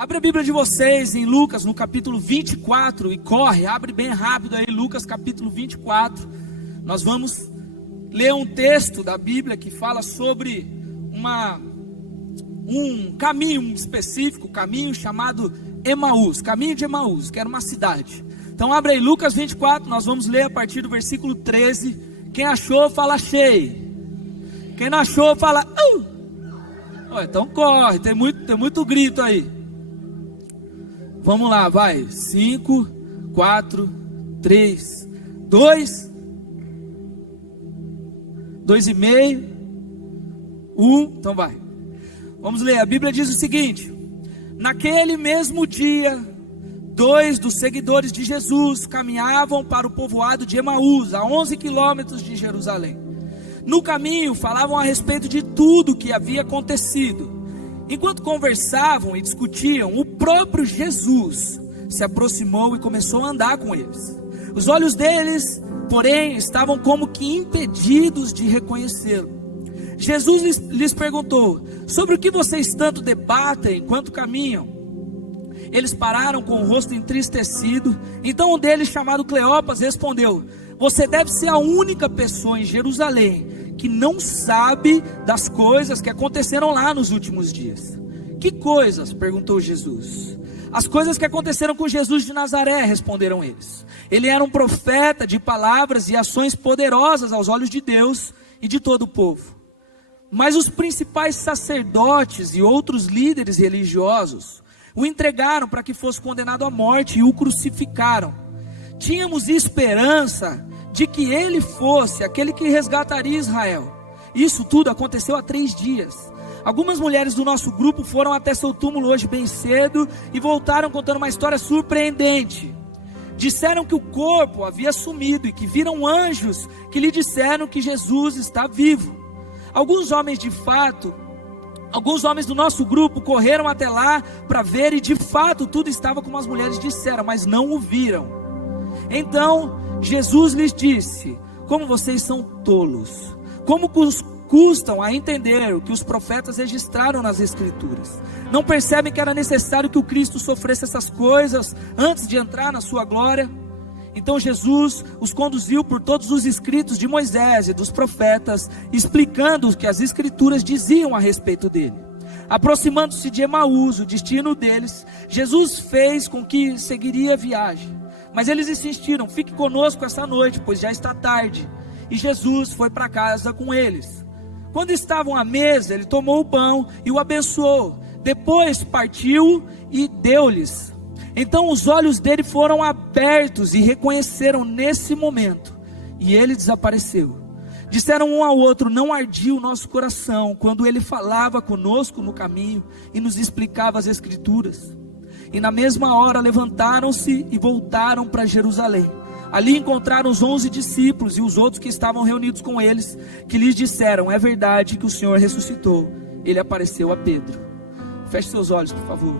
Abre a Bíblia de vocês em Lucas, no capítulo 24, e corre, abre bem rápido aí, Lucas capítulo 24. Nós vamos ler um texto da Bíblia que fala sobre um caminho específico, caminho chamado Emaús, caminho de Emaús, que era uma cidade. Então abre aí Lucas 24, nós vamos ler a partir do versículo 13. Quem achou, fala achei. Quem não achou, fala então corre, tem muito grito aí. Vamos lá, vai. 5, 4, 3, 2, 2,5, 1. Então vai. Vamos ler. A Bíblia diz o seguinte: naquele mesmo dia, 2 dos seguidores de Jesus caminhavam para o povoado de Emaús, a 11 quilômetros de Jerusalém. No caminho, falavam a respeito de tudo o que havia acontecido. Enquanto conversavam e discutiam, o próprio Jesus se aproximou e começou a andar com eles. Os olhos deles, porém, estavam como que impedidos de reconhecê-lo. Jesus lhes perguntou: sobre o que vocês tanto debatem enquanto caminham? Eles pararam com o rosto entristecido. Então um deles, chamado Cleopas, respondeu: você deve ser a única pessoa em Jerusalém que não sabe das coisas que aconteceram lá nos últimos dias. Que coisas? Perguntou Jesus. As coisas que aconteceram com Jesus de Nazaré, responderam eles. Ele era um profeta de palavras e ações poderosas aos olhos de Deus e de todo o povo. Mas os principais sacerdotes e outros líderes religiosos o entregaram para que fosse condenado à morte e o crucificaram. Tínhamos esperança de que ele fosse aquele que resgataria Israel. Isso tudo aconteceu há 3 dias. Algumas mulheres do nosso grupo foram até seu túmulo hoje bem cedo e voltaram contando uma história surpreendente. Disseram que o corpo havia sumido e que viram anjos que lhe disseram que Jesus está vivo. Alguns homens do nosso grupo correram até lá para ver e de fato tudo estava como as mulheres disseram, mas não o viram. Então Jesus lhes disse: como vocês são tolos, como custam a entender o que os profetas registraram nas escrituras? Não percebem que era necessário que o Cristo sofresse essas coisas antes de entrar na sua glória? Então Jesus os conduziu por todos os escritos de Moisés e dos profetas, explicando o que as escrituras diziam a respeito dele. Aproximando-se de Emaús, o destino deles, Jesus fez com que seguiria a viagem. Mas eles insistiram: fique conosco essa noite, pois já está tarde. E Jesus foi para casa com eles. Quando estavam à mesa, ele tomou o pão e o abençoou. Depois partiu e deu-lhes. Então os olhos dele foram abertos e reconheceram nesse momento. E ele desapareceu. Disseram um ao outro: não ardia o nosso coração quando ele falava conosco no caminho e nos explicava as escrituras? E na mesma hora levantaram-se e voltaram para Jerusalém. Ali encontraram os 11 discípulos e os outros que estavam reunidos com eles, que lhes disseram: é verdade que o Senhor ressuscitou. Ele apareceu a Pedro. Feche seus olhos, por favor.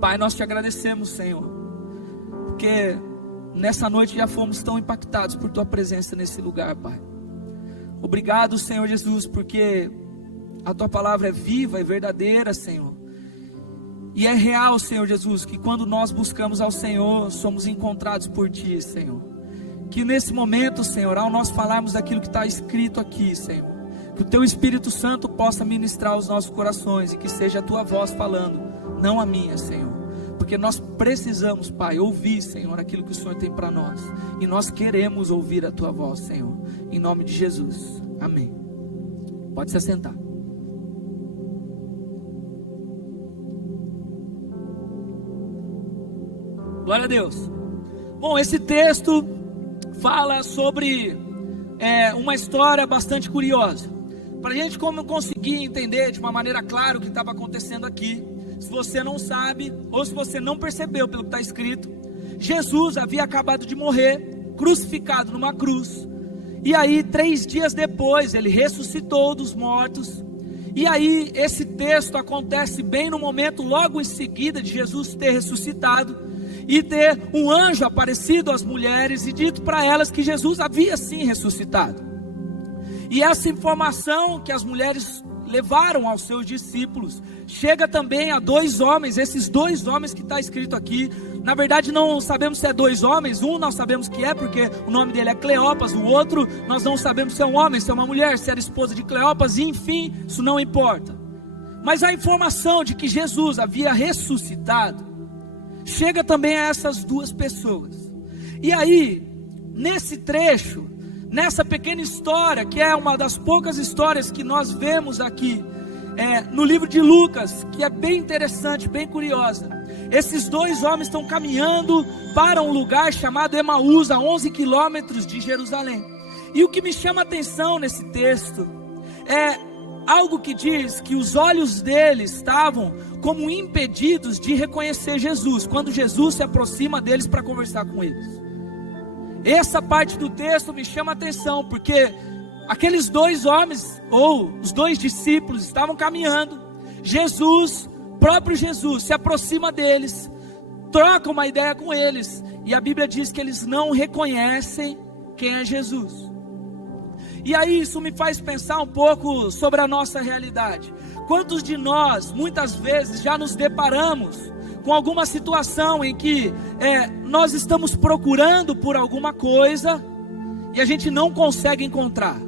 Pai, nós te agradecemos, Senhor, porque nessa noite já fomos tão impactados por tua presença nesse lugar, Pai. Obrigado, Senhor Jesus, porque a tua palavra é viva e verdadeira, Senhor. E é real, Senhor Jesus, que quando nós buscamos ao Senhor, somos encontrados por Ti, Senhor. Que nesse momento, Senhor, ao nós falarmos daquilo que está escrito aqui, Senhor, que o Teu Espírito Santo possa ministrar os nossos corações e que seja a Tua voz falando, não a minha, Senhor. Porque nós precisamos, Pai, ouvir, Senhor, aquilo que o Senhor tem para nós. E nós queremos ouvir a Tua voz, Senhor. Em nome de Jesus. Amém. Pode se assentar. Glória a Deus. Bom, esse texto fala sobre uma história bastante curiosa. Para a gente conseguir entender de uma maneira clara o que estava acontecendo aqui, se você não sabe, ou se você não percebeu pelo que está escrito, Jesus havia acabado de morrer, crucificado numa cruz. E aí 3 dias depois ele ressuscitou dos mortos. E aí esse texto acontece bem no momento logo em seguida de Jesus ter ressuscitado e ter um anjo aparecido às mulheres e dito para elas que Jesus havia sim ressuscitado. E essa informação que as mulheres levaram aos seus discípulos. Chega também a 2 homens, esses 2 homens que está escrito aqui. Na verdade não sabemos se é 2 homens, um nós sabemos que é, porque o nome dele é Cleopas, o outro nós não sabemos se é um homem, se é uma mulher, se era esposa de Cleopas, e enfim, isso não importa. Mas a informação de que Jesus havia ressuscitado, chega também a essas 2 pessoas. E aí, nesse trecho, nessa pequena história, que é uma das poucas histórias que nós vemos aqui, no livro de Lucas, que é bem interessante, bem curiosa. Esses 2 homens estão caminhando para um lugar chamado Emaús, a 11 quilômetros de Jerusalém. E o que me chama a atenção nesse texto, é algo que diz que os olhos deles estavam como impedidos de reconhecer Jesus, quando Jesus se aproxima deles para conversar com eles. Essa parte do texto me chama a atenção, porque aqueles 2 homens, ou os 2 discípulos, estavam caminhando. Jesus, próprio Jesus, se aproxima deles, troca uma ideia com eles, e a Bíblia diz que eles não reconhecem quem é Jesus. E aí isso me faz pensar um pouco sobre a nossa realidade. Quantos de nós, muitas vezes, já nos deparamos com alguma situação em que nós estamos procurando por alguma coisa e a gente não consegue encontrar?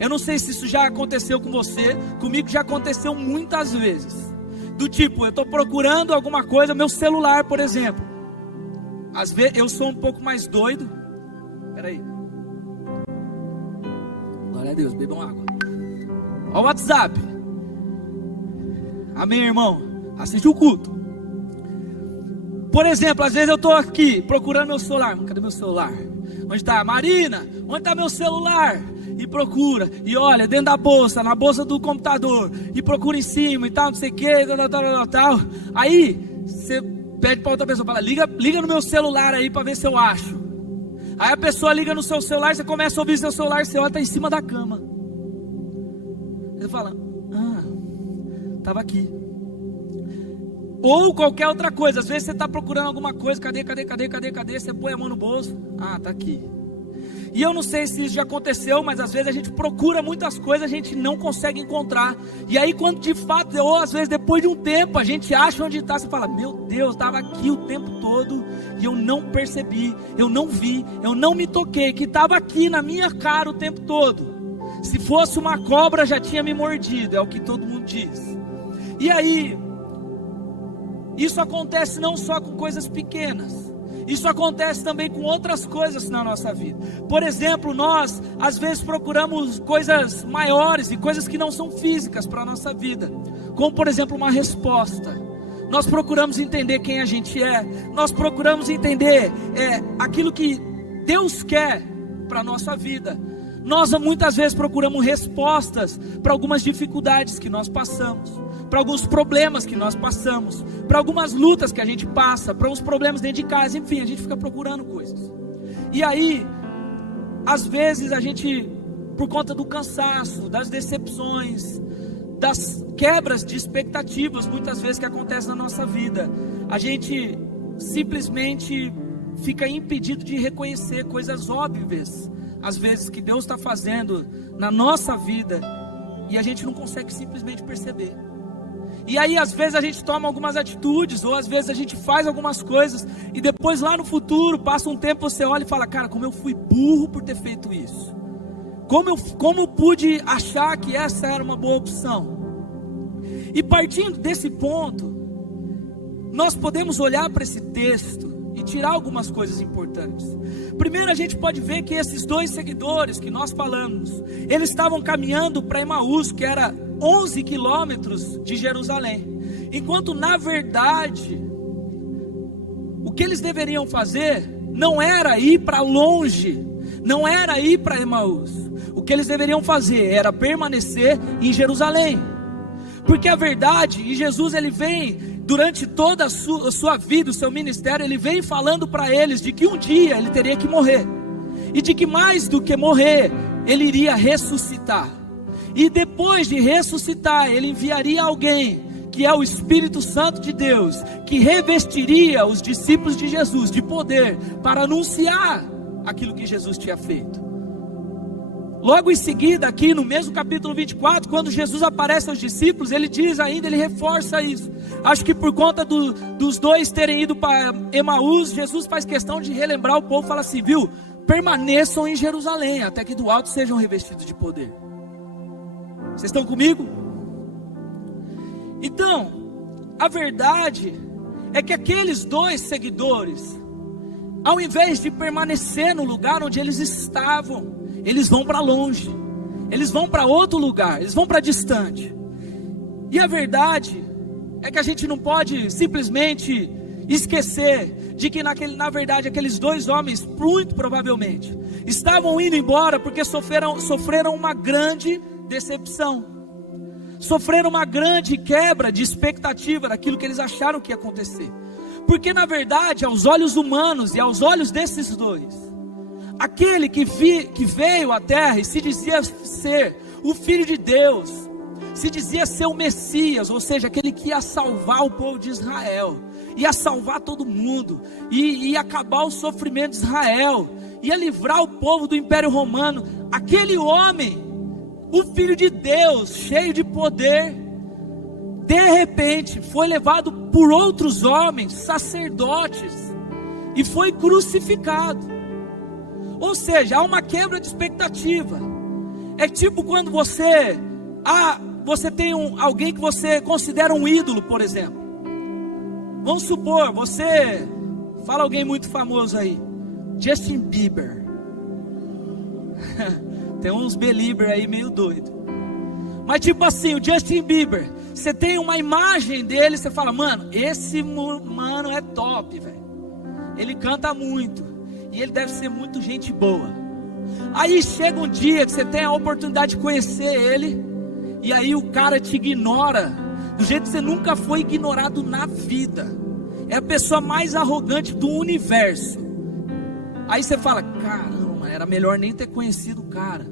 Eu não sei se isso já aconteceu com você, comigo já aconteceu muitas vezes. Do tipo, eu estou procurando alguma coisa, meu celular, por exemplo. Às vezes eu sou um pouco mais doido. Peraí. Glória a Deus, bebam água. Olha o WhatsApp. Amém, irmão? Assiste o culto. Por exemplo, às vezes eu estou aqui procurando meu celular. Cadê meu celular? Onde está? Marina, onde está meu celular? E procura, e olha, dentro da bolsa, na bolsa do computador, e procura em cima e tal, não sei o que, tal. Aí, você pede para outra pessoa, fala, liga no meu celular aí para ver se eu acho. Aí a pessoa liga no seu celular, você começa a ouvir seu celular, você olha, está em cima da cama. Você fala, estava aqui. Ou qualquer outra coisa, às vezes você está procurando alguma coisa, cadê, você põe a mão no bolso, está aqui. E eu não sei se isso já aconteceu, mas às vezes a gente procura muitas coisas, a gente não consegue encontrar. E aí quando de fato, ou às vezes depois de um tempo, a gente acha onde está, você fala, meu Deus, estava aqui o tempo todo e eu não percebi, eu não vi, eu não me toquei, que estava aqui na minha cara o tempo todo. Se fosse uma cobra já tinha me mordido, é o que todo mundo diz. E aí, isso acontece não só com coisas pequenas, isso acontece também com outras coisas na nossa vida. Por exemplo, nós às vezes procuramos coisas maiores e coisas que não são físicas para a nossa vida, como por exemplo uma resposta. Nós procuramos entender quem a gente é, nós procuramos entender aquilo que Deus quer para a nossa vida. Nós muitas vezes procuramos respostas para algumas dificuldades que nós passamos, para alguns problemas que nós passamos, para algumas lutas que a gente passa, para uns problemas dentro de casa, enfim, a gente fica procurando coisas. E aí, às vezes a gente, por conta do cansaço, das decepções, das quebras de expectativas, muitas vezes que acontecem na nossa vida, a gente simplesmente fica impedido de reconhecer coisas óbvias, às vezes que Deus está fazendo na nossa vida, e a gente não consegue simplesmente perceber. E aí às vezes a gente toma algumas atitudes, ou às vezes a gente faz algumas coisas, e depois lá no futuro, passa um tempo, você olha e fala, cara, como eu fui burro por ter feito isso, como eu pude achar que essa era uma boa opção. E partindo desse ponto, nós podemos olhar para esse texto e tirar algumas coisas importantes. Primeiro, a gente pode ver que esses 2 seguidores que nós falamos, eles estavam caminhando para Emaús, que era 11 quilômetros de Jerusalém, enquanto na verdade o que eles deveriam fazer não era ir para longe, não era ir para Emaús. O que eles deveriam fazer era permanecer em Jerusalém, porque a verdade, e Jesus ele vem durante toda a sua vida, o seu ministério, ele vem falando para eles de que um dia ele teria que morrer, e de que mais do que morrer, ele iria ressuscitar. E depois de ressuscitar, ele enviaria alguém, que é o Espírito Santo de Deus, que revestiria os discípulos de Jesus de poder, para anunciar aquilo que Jesus tinha feito. Logo em seguida, aqui no mesmo capítulo 24, quando Jesus aparece aos discípulos, ele diz ainda, ele reforça isso. Acho que por conta dos dois terem ido para Emaús, Jesus faz questão de relembrar o povo, fala assim, viu? Permaneçam em Jerusalém, até que do alto sejam revestidos de poder. Vocês estão comigo? Então, a verdade é que aqueles dois seguidores, ao invés de permanecer no lugar onde eles estavam, eles vão para longe, eles vão para outro lugar, eles vão para distante. E a verdade é que a gente não pode simplesmente esquecer de que na verdade aqueles dois homens, muito provavelmente, estavam indo embora porque sofreram uma grande decepção, sofreram uma grande quebra de expectativa daquilo que eles acharam que ia acontecer. Porque na verdade, aos olhos humanos e aos olhos desses dois, aquele que veio à terra e se dizia ser o Filho de Deus, se dizia ser o Messias, ou seja, aquele que ia salvar o povo de Israel, ia salvar todo mundo, e ia acabar o sofrimento de Israel, ia livrar o povo do Império Romano. Aquele homem, o Filho de Deus, cheio de poder, de repente foi levado por outros homens, sacerdotes, e foi crucificado. Ou seja, há uma quebra de expectativa. É tipo quando você tem alguém que você considera um ídolo, por exemplo. Vamos supor, fala alguém muito famoso aí, Justin Bieber. Tem uns belieber aí meio doido. Mas tipo assim, o Justin Bieber, você tem uma imagem dele, você fala, mano, esse mano é top, velho. Ele canta muito. E ele deve ser muito gente boa. Aí chega um dia que você tem a oportunidade de conhecer ele, e aí o cara te ignora do jeito que você nunca foi ignorado na vida. É a pessoa mais arrogante do universo. Aí você fala, caramba, era melhor nem ter conhecido o cara.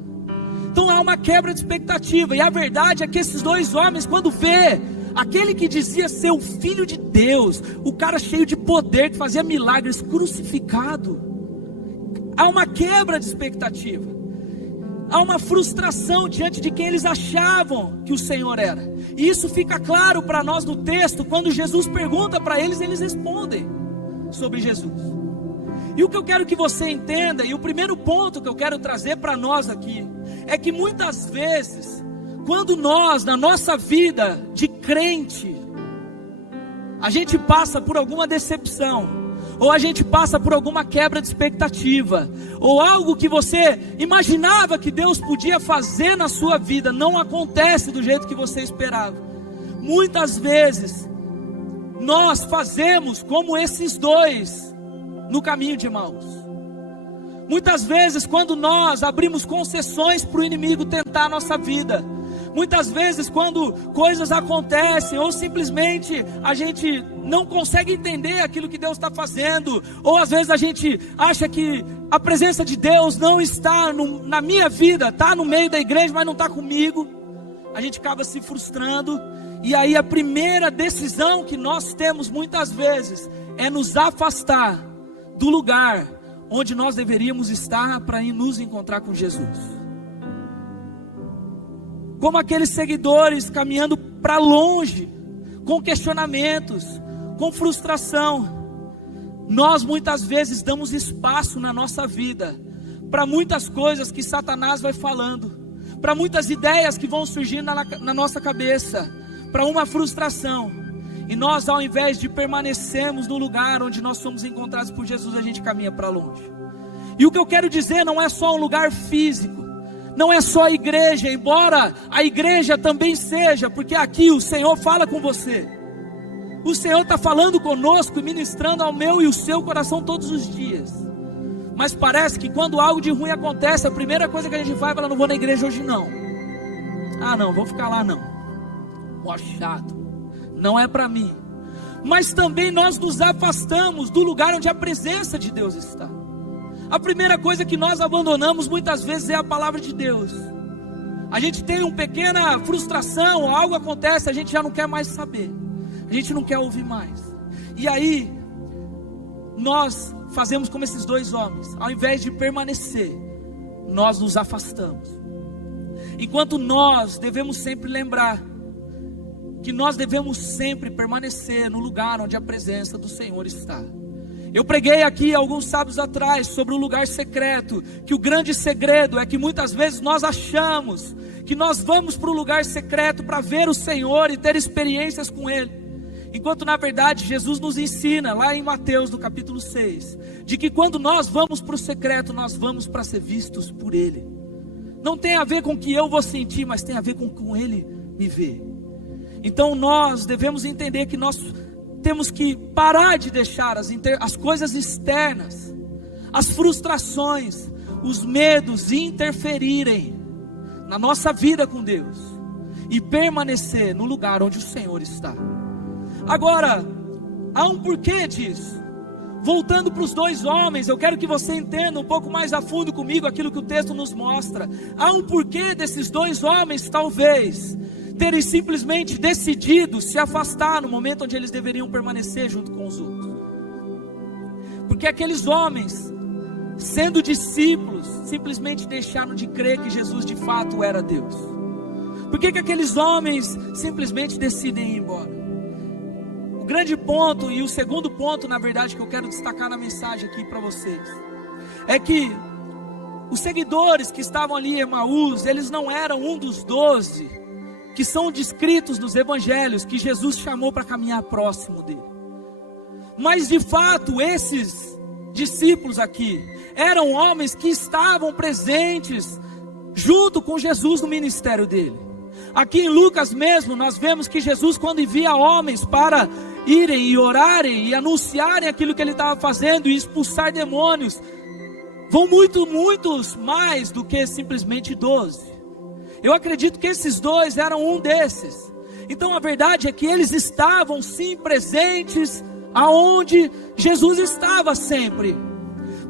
Então há uma quebra de expectativa. E a verdade é que esses dois homens, quando vê aquele que dizia ser o Filho de Deus, o cara cheio de poder, que fazia milagres, crucificado, há uma quebra de expectativa, há uma frustração diante de quem eles achavam que o Senhor era. E isso fica claro para nós no texto, quando Jesus pergunta para eles, eles respondem sobre Jesus. E o que eu quero que você entenda, e o primeiro ponto que eu quero trazer para nós aqui, é que muitas vezes, quando nós, na nossa vida de crente, a gente passa por alguma decepção, ou a gente passa por alguma quebra de expectativa, ou algo que você imaginava que Deus podia fazer na sua vida, não acontece do jeito que você esperava. Muitas vezes, nós fazemos como esses dois, no caminho de Emaús. Muitas vezes, quando nós abrimos concessões para o inimigo tentar a nossa vida, muitas vezes quando coisas acontecem, ou simplesmente a gente não consegue entender aquilo que Deus está fazendo, ou às vezes a gente acha que a presença de Deus não está na minha vida, está no meio da igreja, mas não está comigo, a gente acaba se frustrando. E aí a primeira decisão que nós temos muitas vezes é nos afastar do lugar onde nós deveríamos estar para ir nos encontrar com Jesus. Como aqueles seguidores caminhando para longe, com questionamentos, com frustração. Nós muitas vezes damos espaço na nossa vida para muitas coisas que Satanás vai falando, para muitas ideias que vão surgindo na nossa cabeça, para uma frustração. E nós, ao invés de permanecermos no lugar onde nós somos encontrados por Jesus, a gente caminha para longe. E o que eu quero dizer não é só um lugar físico, não é só a igreja, embora a igreja também seja, porque aqui o Senhor fala com você. O Senhor está falando conosco e ministrando ao meu e o seu coração todos os dias. Mas parece que quando algo de ruim acontece, a primeira coisa que a gente faz é falar, não vou na igreja hoje não. Ah não, vou ficar lá não. Mó chato, não é para mim. Mas também nós nos afastamos do lugar onde a presença de Deus está. A primeira coisa que nós abandonamos muitas vezes é a palavra de Deus. A gente tem uma pequena frustração, algo acontece, a gente já não quer mais saber, a gente não quer ouvir mais. E aí nós fazemos como esses dois homens, ao invés de permanecer, nós nos afastamos. Enquanto nós devemos sempre lembrar que nós devemos sempre permanecer no lugar onde a presença do Senhor está. Eu preguei aqui alguns sábados atrás sobre o lugar secreto, que o grande segredo é que muitas vezes nós achamos que nós vamos para o lugar secreto para ver o Senhor e ter experiências com Ele, enquanto na verdade Jesus nos ensina lá em Mateus no capítulo 6, de que quando nós vamos para o secreto, nós vamos para ser vistos por Ele. Não tem a ver com o que eu vou sentir, mas tem a ver com como Ele me vê. Então nós devemos entender que nós temos que parar de deixar as coisas externas, as frustrações, os medos interferirem na nossa vida com Deus e permanecer no lugar onde o Senhor está. Agora, há um porquê disso. Voltando para os dois homens, eu quero que você entenda um pouco mais a fundo comigo aquilo que o texto nos mostra. Há um porquê desses dois homens, talvez, terem simplesmente decidido se afastar no momento onde eles deveriam permanecer junto com os outros. Porque aqueles homens, sendo discípulos, simplesmente deixaram de crer que Jesus de fato era Deus. Por que aqueles homens simplesmente decidem ir embora? O grande ponto, e o segundo ponto, na verdade, que eu quero destacar na mensagem aqui para vocês, é que os seguidores que estavam ali em Emaús, eles não eram um dos 12 que são descritos nos evangelhos, que Jesus chamou para caminhar próximo dele. Mas de fato, esses discípulos aqui, eram homens que estavam presentes, junto com Jesus no ministério dele. Aqui em Lucas mesmo, nós vemos que Jesus, quando envia homens para irem e orarem, e anunciarem aquilo que ele estava fazendo, e expulsar demônios, vão muitos mais do que simplesmente 12. Eu acredito que esses dois eram um desses. Então a verdade é que eles estavam sim presentes aonde Jesus estava sempre.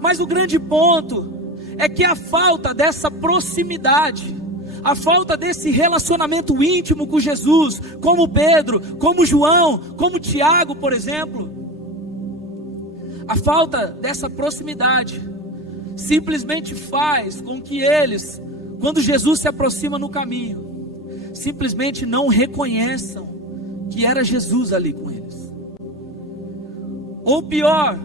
Mas o grande ponto é que a falta dessa proximidade, a falta desse relacionamento íntimo com Jesus, como Pedro, como João, como Tiago, por exemplo, a falta dessa proximidade simplesmente faz com que eles, quando Jesus se aproxima no caminho, simplesmente não reconheçam que era Jesus ali com eles. Ou pior,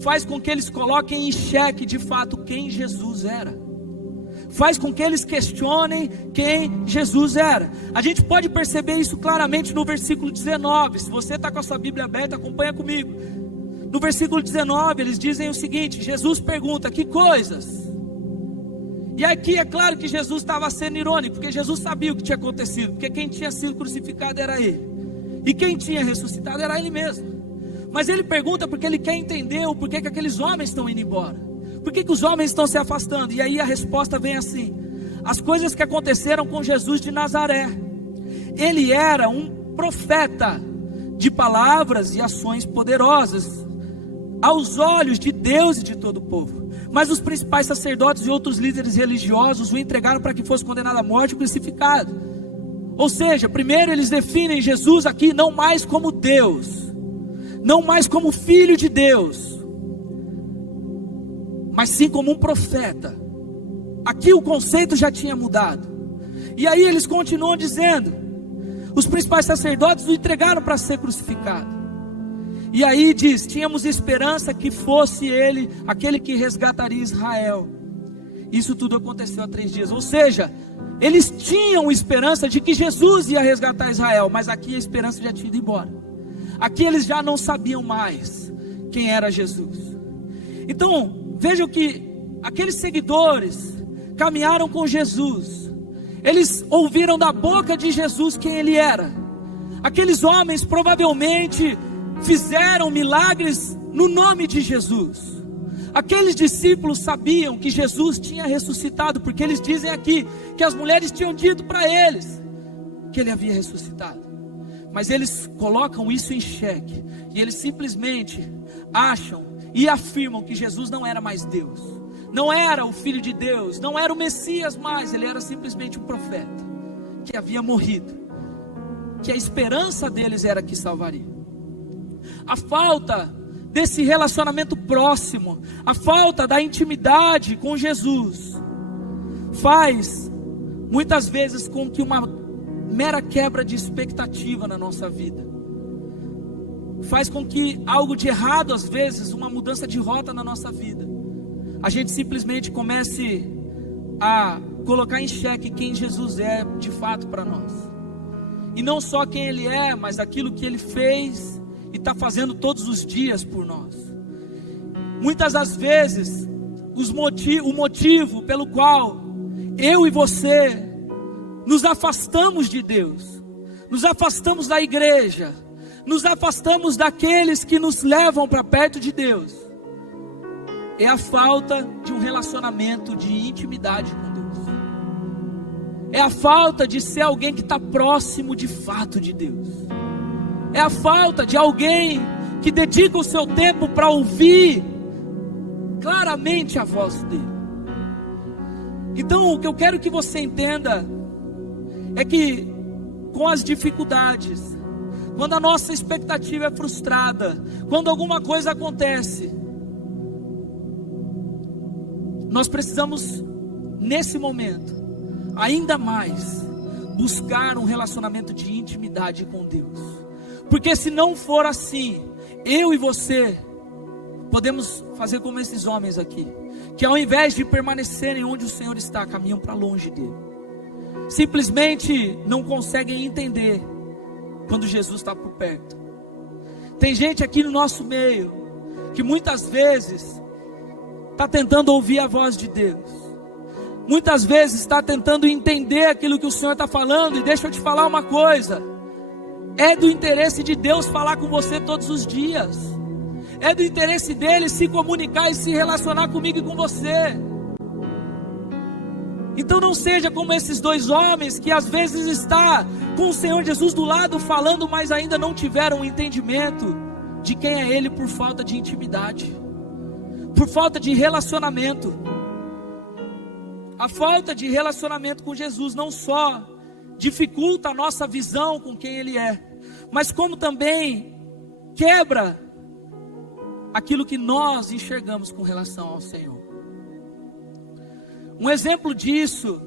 faz com que eles coloquem em xeque de fato quem Jesus era. Faz com que eles questionem quem Jesus era. A gente pode perceber isso claramente no versículo 19. Se você está com a sua Bíblia aberta, acompanha comigo. No versículo 19 eles dizem o seguinte: Jesus pergunta, que coisas? E aqui é claro que Jesus estava sendo irônico, porque Jesus sabia o que tinha acontecido, porque quem tinha sido crucificado era ele, e quem tinha ressuscitado era ele mesmo. Mas ele pergunta porque ele quer entender o porquê que aqueles homens estão indo embora, por que os homens estão se afastando. E aí a resposta vem assim: as coisas que aconteceram com Jesus de Nazaré. Ele era um profeta de palavras e ações poderosas aos olhos de Deus e de todo o povo. Mas os principais sacerdotes e outros líderes religiosos o entregaram para que fosse condenado à morte e crucificado. Ou seja, primeiro eles definem Jesus aqui não mais como Deus, não mais como filho de Deus, mas sim como um profeta. Aqui o conceito já tinha mudado. E aí eles continuam dizendo: os principais sacerdotes o entregaram para ser crucificado. E aí diz: tínhamos esperança que fosse ele aquele que resgataria Israel. Isso tudo aconteceu há 3 dias. Ou seja, eles tinham esperança de que Jesus ia resgatar Israel, mas aqui a esperança já tinha ido embora. Aqui eles já não sabiam mais quem era Jesus. Então vejam que aqueles seguidores caminharam com Jesus, eles ouviram da boca de Jesus quem ele era. Aqueles homens provavelmente fizeram milagres no nome de Jesus. Aqueles discípulos sabiam que Jesus tinha ressuscitado, porque eles dizem aqui que as mulheres tinham dito para eles que ele havia ressuscitado. Mas eles colocam isso em xeque, e eles simplesmente acham e afirmam que Jesus não era mais Deus, não era o Filho de Deus, não era o Messias mais, ele era simplesmente um profeta que havia morrido, que a esperança deles era que salvaria. A falta desse relacionamento próximo, a falta da intimidade com Jesus, faz muitas vezes com que uma mera quebra de expectativa na nossa vida faz com que algo de errado, às vezes, uma mudança de rota na nossa vida, a gente simplesmente comece a colocar em xeque quem Jesus é de fato para nós. E não só quem Ele é, mas aquilo que Ele fez e está fazendo todos os dias por nós. Muitas das vezes, o motivo pelo qual eu e você nos afastamos de Deus, nos afastamos da igreja, nos afastamos daqueles que nos levam para perto de Deus, é a falta de um relacionamento de intimidade com Deus. É a falta de ser alguém que está próximo de fato de Deus. É a falta de alguém que dedica o seu tempo para ouvir claramente a voz dele. Então, o que eu quero que você entenda é que com as dificuldades, quando a nossa expectativa é frustrada, quando alguma coisa acontece, nós precisamos, nesse momento, ainda mais, buscar um relacionamento de intimidade com Deus. Porque se não for assim, eu e você podemos fazer como esses homens aqui, que ao invés de permanecerem onde o Senhor está, caminham para longe dele. Simplesmente não conseguem entender quando Jesus está por perto. Tem gente aqui no nosso meio que muitas vezes está tentando ouvir a voz de Deus, muitas vezes está tentando entender aquilo que o Senhor está falando. E deixa eu te falar uma coisa: é do interesse de Deus falar com você todos os dias, é do interesse dele se comunicar e se relacionar comigo e com você. Então não seja como esses dois homens que às vezes está com o Senhor Jesus do lado falando, mas ainda não tiveram um entendimento de quem é Ele, por falta de intimidade, por falta de relacionamento. A falta de relacionamento com Jesus não só dificulta a nossa visão com quem Ele é, mas como também quebra aquilo que nós enxergamos com relação ao Senhor. Um exemplo disso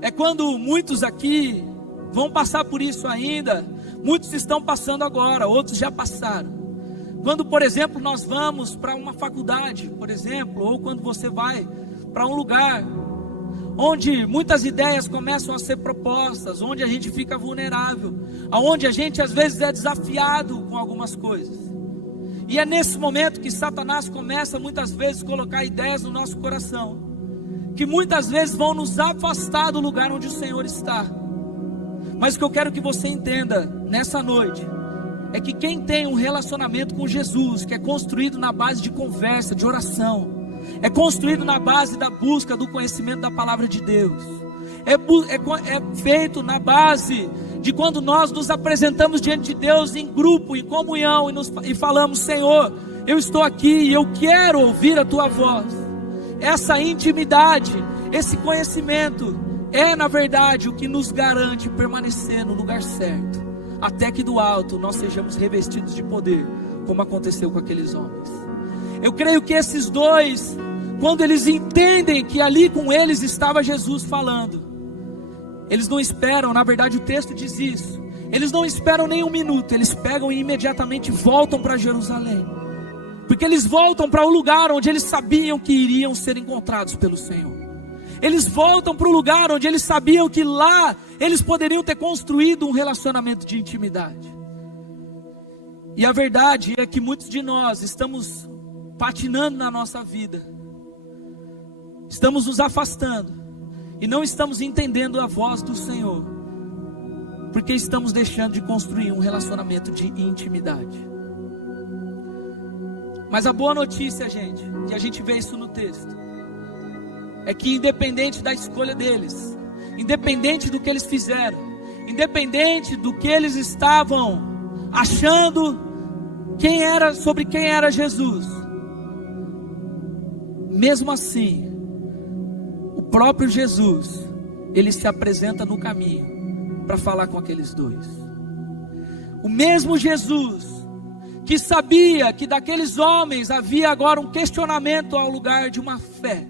é quando muitos aqui vão passar por isso ainda, muitos estão passando agora, outros já passaram. Quando, por exemplo, nós vamos para uma faculdade, por exemplo, ou quando você vai para um lugar onde muitas ideias começam a ser propostas, onde a gente fica vulnerável, onde a gente às vezes é desafiado com algumas coisas. E é nesse momento que Satanás começa muitas vezes a colocar ideias no nosso coração, que muitas vezes vão nos afastar do lugar onde o Senhor está. Mas o que eu quero que você entenda nessa noite é que quem tem um relacionamento com Jesus, que é construído na base de conversa, de oração, é construído na base da busca do conhecimento da palavra de Deus, é feito na base de quando nós nos apresentamos diante de Deus em grupo, em comunhão, e falamos: Senhor, eu estou aqui e eu quero ouvir a Tua voz. Essa intimidade, esse conhecimento é na verdade o que nos garante permanecer no lugar certo, até que do alto nós sejamos revestidos de poder, como aconteceu com aqueles homens. Eu creio que esses dois, quando eles entendem que ali com eles estava Jesus falando, eles não esperam, na verdade o texto diz isso, eles não esperam nem um minuto, eles pegam e imediatamente voltam para Jerusalém, porque eles voltam para o lugar onde eles sabiam que iriam ser encontrados pelo Senhor. Eles voltam para o lugar onde eles sabiam que lá eles poderiam ter construído um relacionamento de intimidade. E a verdade é que muitos de nós estamos patinando na nossa vida, estamos nos afastando e não estamos entendendo a voz do Senhor, porque estamos deixando de construir um relacionamento de intimidade. Mas a boa notícia, gente, que a gente vê isso no texto, é que independente da escolha deles, independente do que eles fizeram, independente do que eles estavam achando sobre quem era Jesus, mesmo assim, o próprio Jesus, ele se apresenta no caminho para falar com aqueles dois. O mesmo Jesus que sabia que daqueles homens havia agora um questionamento ao lugar de uma fé,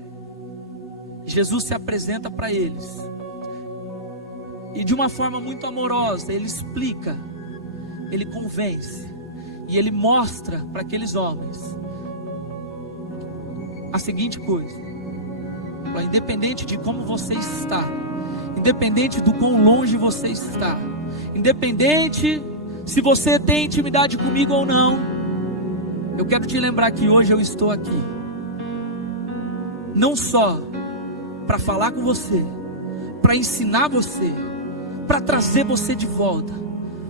Jesus se apresenta para eles. E de uma forma muito amorosa, ele explica, ele convence. E ele mostra para aqueles homens a seguinte coisa: independente de como você está, independente do quão longe você está, independente se você tem intimidade comigo ou não, eu quero te lembrar que hoje eu estou aqui, não só para falar com você, para ensinar você, para trazer você de volta,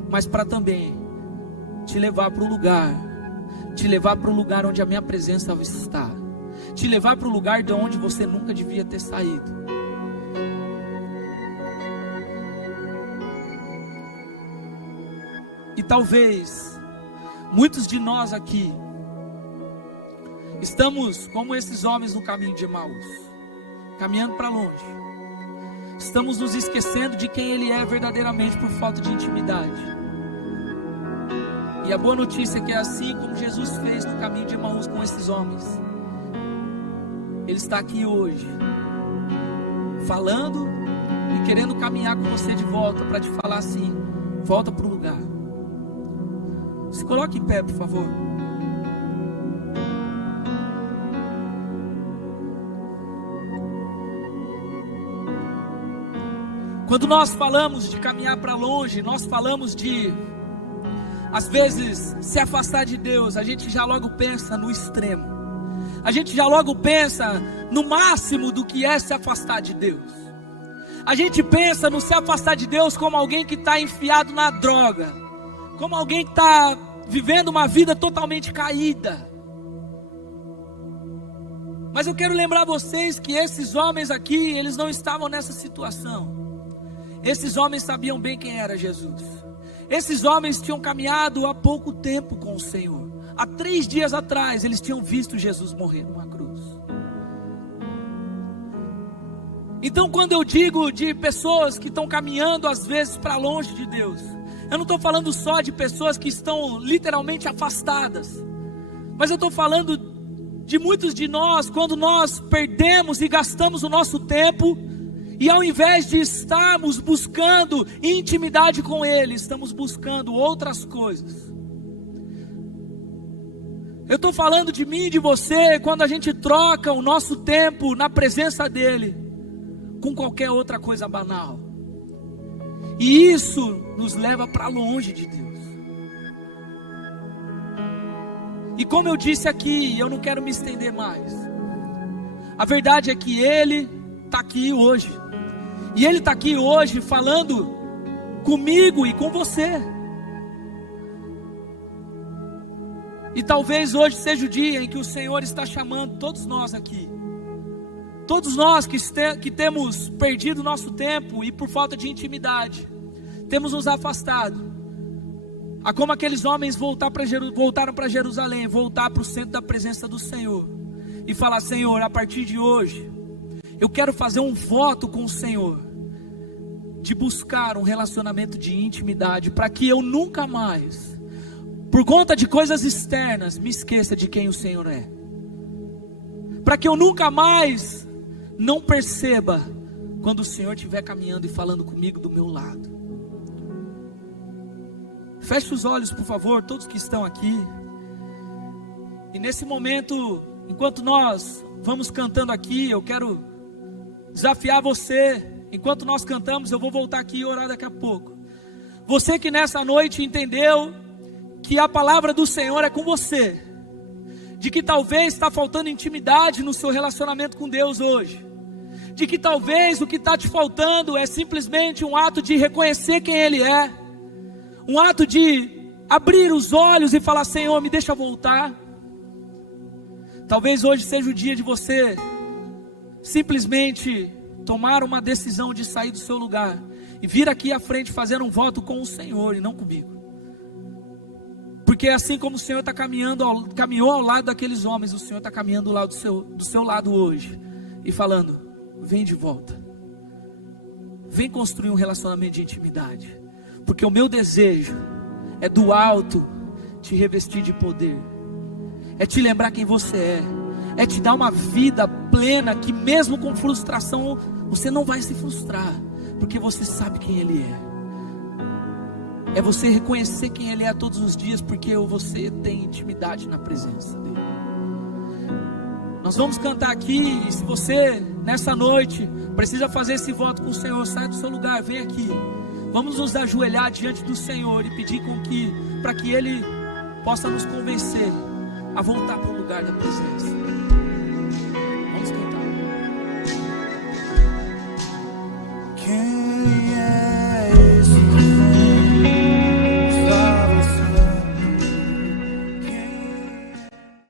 mas para também te levar para o lugar, onde a minha presença está, te levar para o lugar de onde você nunca devia ter saído. E talvez muitos de nós aqui estamos como esses homens no caminho de Emaús, caminhando para longe. Estamos nos esquecendo de quem Ele é verdadeiramente por falta de intimidade. E a boa notícia é que é assim como Jesus fez no caminho de Emaús com esses homens. Ele está aqui hoje, falando e querendo caminhar com você de volta, para te falar assim: volta para o lugar. Se coloque em pé, por favor. Quando nós falamos de caminhar para longe, nós falamos de, às vezes, se afastar de Deus. A gente já logo pensa no extremo. A gente já logo pensa no máximo do que é se afastar de Deus. A gente pensa no se afastar de Deus como alguém que está enfiado na droga, como alguém que está vivendo uma vida totalmente caída. Mas eu quero lembrar vocês que esses homens aqui, eles não estavam nessa situação. Esses homens sabiam bem quem era Jesus. Esses homens tinham caminhado há pouco tempo com o Senhor. Há 3 dias atrás, eles tinham visto Jesus morrer numa cruz. Então, quando eu digo de pessoas que estão caminhando às vezes para longe de Deus, eu não estou falando só de pessoas que estão literalmente afastadas, mas eu estou falando de muitos de nós, quando nós perdemos e gastamos o nosso tempo, e ao invés de estarmos buscando intimidade com Ele, estamos buscando outras coisas. Eu estou falando de mim e de você, quando a gente troca o nosso tempo na presença dEle com qualquer outra coisa banal. E isso nos leva para longe de Deus. E como eu disse aqui, eu não quero me estender mais. A verdade é que Ele está aqui hoje. E Ele está aqui hoje falando comigo e com você. E talvez hoje seja o dia em que o Senhor está chamando todos nós aqui. Todos nós que temos perdido o nosso tempo e por falta de intimidade, temos nos afastado. A como aqueles homens voltaram para Jerusalém, voltar para o centro da presença do Senhor. E falar: Senhor, a partir de hoje, eu quero fazer um voto com o Senhor, de buscar um relacionamento de intimidade, para que eu nunca mais, por conta de coisas externas, me esqueça de quem o Senhor é. Para que eu nunca mais não perceba quando o Senhor estiver caminhando e falando comigo do meu lado. Feche os olhos, por favor, todos que estão aqui. E nesse momento, enquanto nós vamos cantando aqui, eu quero desafiar você. Enquanto nós cantamos, eu vou voltar aqui e orar daqui a pouco. Você que nessa noite entendeu que a palavra do Senhor é com você, de que talvez está faltando intimidade no seu relacionamento com Deus hoje, de que talvez o que está te faltando é simplesmente um ato de reconhecer quem Ele é, um ato de abrir os olhos e falar: Senhor, me deixa voltar. Talvez hoje seja o dia de você simplesmente tomar uma decisão de sair do seu lugar e vir aqui à frente fazer um voto com o Senhor e não comigo. Porque assim como o Senhor caminhou ao lado daqueles homens, o Senhor está caminhando lá do seu lado hoje e falando: vem de volta, vem construir um relacionamento de intimidade, porque o meu desejo é do alto te revestir de poder, é te lembrar quem você é te dar uma vida plena, que mesmo com frustração, você não vai se frustrar, porque você sabe quem Ele é. É você reconhecer quem Ele é todos os dias, porque você tem intimidade na presença dEle. Nós vamos cantar aqui, e se você, nessa noite, precisa fazer esse voto com o Senhor, sai do seu lugar, vem aqui. Vamos nos ajoelhar diante do Senhor e pedir para que Ele possa nos convencer a voltar para o lugar da presença. Vamos cantar. Quem